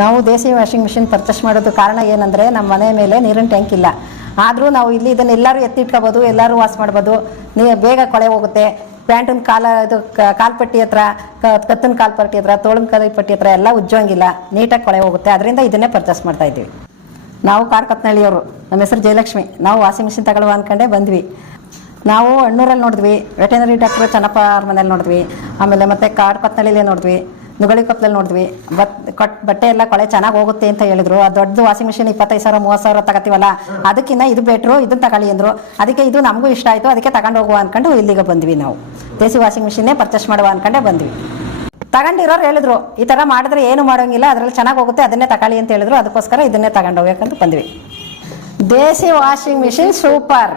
ನಾವು ದೇಸಿ washing machine purchase ಮಾಡೋದು ಕಾರಣ ಏನಂದರೆ ನಮ್ಮ ಮನೆ ಮೇಲೆ ನೀರಿನ ಟ್ಯಾಂಕ್ ಇಲ್ಲ. ಆದರೂ ನಾವು ಇಲ್ಲಿ ಇದನ್ನು ಎಲ್ಲರೂ ಎತ್ತಿಟ್ಕೋಬೋದು, ಎಲ್ಲರೂ ವಾಶ್ ಮಾಡ್ಬೋದು. ಬೇಗ ಕೊಳೆ ಹೋಗುತ್ತೆ. ಪ್ಯಾಂಟಿನ ಕಾಲ್ಪಟ್ಟಿ ಹತ್ರ, ಕತ್ತಿನ ಕಾಲ್ಪಟ್ಟಿ ಹತ್ರ, ತೋಳಿನ ಕಾಲ್ಪಟ್ಟಿ ಹತ್ರ ಎಲ್ಲ ಉಜ್ಜೋಂಗಿಲ್ಲ, ನೀಟಾಗಿ ಕೊಳೆ ಹೋಗುತ್ತೆ. ಅದರಿಂದ ಇದನ್ನೇ ಪರ್ಚೇಸ್ ಮಾಡ್ತಾ ಇದ್ದೀವಿ. ನಾವು ಕಾಡ್ಕೊತ್ನಳ್ಳಿಯವರು. ನಮ್ಮ ಹೆಸರು ಜಯಲಕ್ಷ್ಮಿ. ನಾವು ವಾಷಿಂಗ್ ಮಿಷಿನ್ ತಗೊಳ್ಳುವ ಅಂದ್ಕೊಂಡೇ ಬಂದ್ವಿ. ನಾವು ಅಣ್ಣೂರಲ್ಲಿ ನೋಡಿದ್ವಿ, ವೆಟೆನರಿ ಡಾಕ್ಟ್ರು ಚೆನ್ನಪ್ಪ ಅವ್ರ ಮನೇಲಿ ನೋಡಿದ್ವಿ. ಆಮೇಲೆ ಮತ್ತೆ ಕಾಡ್ಕೊತ್ನಳ್ಳಿಲೇ ನೋಡಿದ್ವಿ, ನುಗಳಿ ಕೊಪ್ಪಲಲ್ಲಿ ನೋಡಿದ್ವಿ. ಬಟ್ಟೆ ಎಲ್ಲ ಕೊಳೆ ಚೆನ್ನಾಗಿ ಹೋಗುತ್ತೆ ಅಂತ ಹೇಳಿದ್ರು. ಆ ದೊಡ್ಡ ವಾಷಿಂಗ್ ಮಿಷಿನ್ 25,000 30,000 ತಗೋತೀವಲ್ಲ, ಅದಕ್ಕಿಂತ ಇದು ಬೆಟ್ರು, ಇದನ್ನು ತಗೊಳ್ಳಿ ಅಂದರು. ಅದಕ್ಕೆ ಇದು ನಮಗೂ ಇಷ್ಟ ಆಯಿತು. ಅದಕ್ಕೆ ತಗೊಂಡು ಹೋಗುವ ಅಂದ್ಕೊಂಡು ಇಲ್ಲಿಗೆ ಬಂದ್ವಿ. ನಾವು ದೇಸಿ ವಾಷಿಂಗ್ ಮಿಷಿನ್ನೇ ಪರ್ಚೇಸ್ ಮಾಡುವ ಅಂದ್ಕೊಂಡೇ ಬಂದ್ವಿ. ತಗೊಂಡಿರೋರು ಹೇಳಿದ್ರು ಈ ಥರ ಮಾಡಿದ್ರೆ ಏನು ಮಾಡೋಂಗಿಲ್ಲ, ಅದರಲ್ಲಿ ಚೆನ್ನಾಗಿ ಹೋಗುತ್ತೆ, ಅದನ್ನೇ ತಗೊಳ್ಳಿ ಅಂತ ಹೇಳಿದ್ರು. ಅದಕ್ಕೋಸ್ಕರ ಇದನ್ನೇ ತಗೊಂಡು ಹೋಗ್ಬೇಕಂತ ಬಂದ್ವಿ. ದೇಸಿ ವಾಷಿಂಗ್ ಮಿಷಿನ್ ಸೂಪರ್.